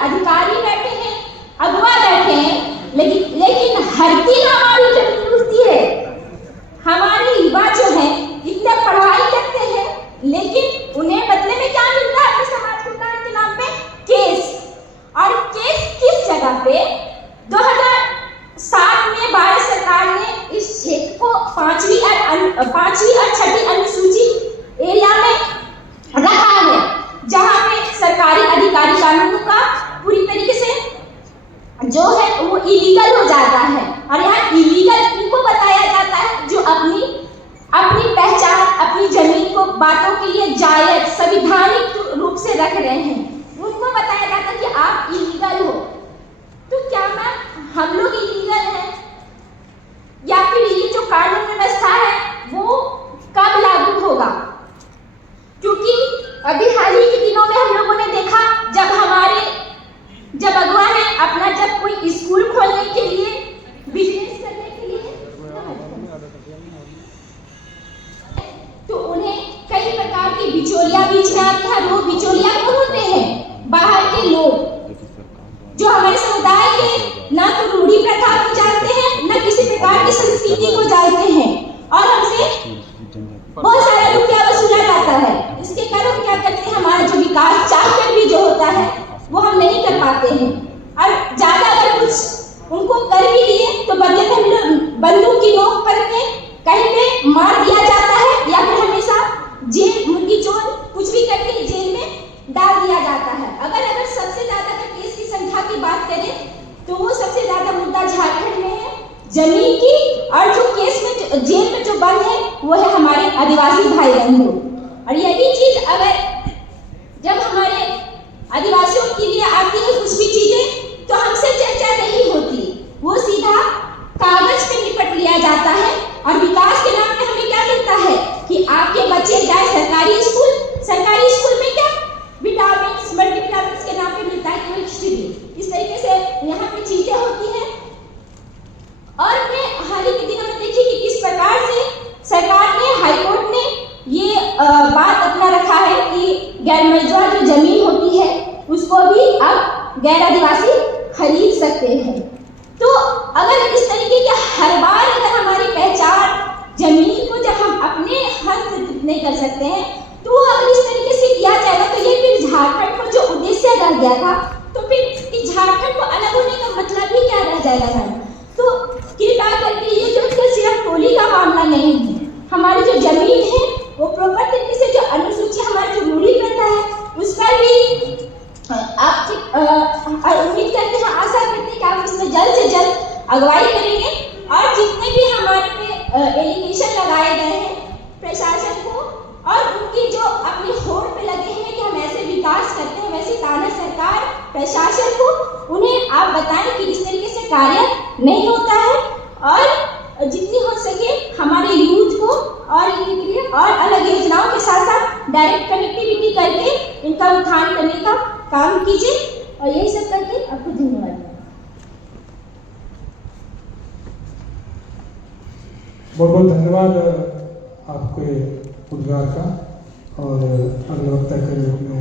अधिकारी बैठे हैं, अगुआ बैठे हैं, लेकिन हरती हमारी जमीन उड़ती है। हमारे युवा जो है इतने पढ़ाई करते हैं, लेकिन उन्हें बदले में क्या मिलता है? अपने समाज को उठाने के नाम पे केस। और केस किस जगह पे? 2007 में भारत सरकार ने इस क्षेत्र को 5वीं और 6वीं अनुसूची एरिया में रखा है, जहां पे सरकारी अधिकारी कानूनों का पूरी तरीके से जो है वो इलीगल हो जाता है। और यहाँ इलीगल इनको बताया जाता है जो अपनी पहचान, अपनी जमीन को बातों के लिए जायज संवैधानिक रूप से रख रहे हैं, उनको बताया जाता है कि आप इलीगल हो। तो क्या मैम हम लोग इलीगल हैं? या फिर ये जो कानून व्यवस्था है वो कब लागू होगा? क्योंकि अभी हाल ही के दिनों में हम लोगों ने देखा, जब अगुआ ने अपना जब कोई स्कूल खोलने के लिए, बिजनेस करने के लिए, तो उन्हें कई प्रकार की बिचौलिया बीच में आती है। वो बिचौलिया कौन होते हैं? बाहर के लोग जो हमारे समुदाय के ना तो रूढ़ी प्रथा को जानते हैं, न किसी प्रकार की संस्कृति को जानते हैं, और हमसे बहुत सारा रुपया वसूला जाता है। इसके कारण क्या करते हैं? हमारा जो विकास चाहकर भी जो होता है वो हम नहीं कर पाते हैं। और ज्यादा अगर कुछ उनको कर भी दिए तो बदले में हम लोग बंदूक की नोक पर के कहीं पे मार दिया जाता है, या फिर हमेशा जेल, मुर्गी चोर कुछ भी करके जेल में डाल दिया जाता है। अगर सबसे ज्यादा केस की संख्या की बात करें तो वो सबसे ज्यादा मुद्दा झारखंड में है जमीन की, और जो केस में जेल में जो बंद है वो है हमारे आदिवासी भाई बहन लोग। और यही चीज अगर जब हमारे आदिवासियों के लिए आती है कुछ भी चीजें, तो हमसे चर्चा नहीं होती, वो सीधा कागज पे निपट लिया जाता है। और विकास के नाम पे हमें क्या मिलता है कि आपके बच्चे जाए सरकारी स्कूल में क्या विटामिन्स, मल्टीविटामिन्स के नाम पे मिलता है केवल खिचड़ी। इस तरीके से यहाँ पे चीजें होती हैं। और मैं हाल ही के दिनों में देखी कि किस प्रकार से सरकार ने, हाईकोर्ट ने ये बात अपना रखा है कि गैर मौजूदा जो जमीन होती है उसको भी अब गैर आदिवासी खरीद सकते हैं। तो अगर इस तरीके के हर बार अगर हमारी पहचान जमीन को जब हम अपने हस्तगत नहीं कर सकते हैं, तो अगर इस तरीके से किया जाएगा तो ये फिर झारखंड को जो उद्देश्य रह गया था, तो फिर इस झारखंड को अलग होने का मतलब ही क्या रह जाएगा मैम? तो कृपया करके ये जो सिर्फ टोली का मामला नहीं है, हमारी जो जमीन है वो प्रॉपर तरीके से जो अनुसूची हमारी जो रूढ़ी प्रथा है उस पर भी आप उम्मीद करते हैं, आशा करते हैं कि आप इसमें जल्द से जल्द अगुवाई करेंगे। और जितने भी हमारे पे एलिगेशन लगाए गए हैं प्रशासन को, और उनकी जो अपनी होड़ पे लगे हैं कि हम ऐसे विकास करते हैं, वैसे ताना सरकार प्रशासन को, उन्हें आप बताएं कि इस तरीके से कार्य नहीं होता है। और जितनी हो सके हमारे यूथ को और इनके लिए और अलग योजनाओं के साथ साथ डायरेक्ट कनेक्टिविटी करके इनका उत्थान करने का काम कीजिए। और यही सब करके आपको धन्यवाद। बहुत बहुत धन्यवाद आपके उद्गार का और अगले वक्ता के रूप में